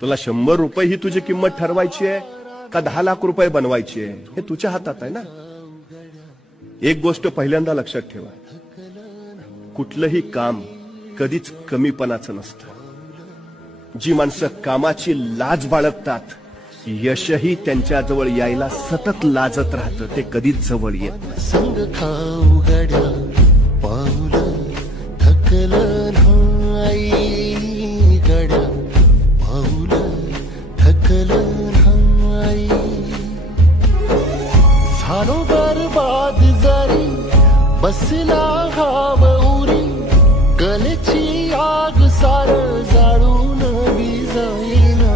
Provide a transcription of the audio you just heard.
तुला 100 रुपये ही तुझी किंमत ठरवायची आहे का 10 लाख रुपये बनवायची आहे हे तुझ्या हातात आहे ना. एक गोष्ट पहिल्यांदा लक्षात ठेवा, कुठलंही काम कधीच कमीपणाचं नसतं. जी माणसं कामाची लाज बाळगतात, यशही त्यांच्याजवळ यायला सतत लाजत राहतं, ते कधीच जवळ येत नाही. संग खाऊ गड्या पाऊलं थकलं नाही, गड्या पाऊलं थकलं नाही. झालो बरबाद जरी बसला घावउरी, कलेची आग सार जाळून बी जाईना.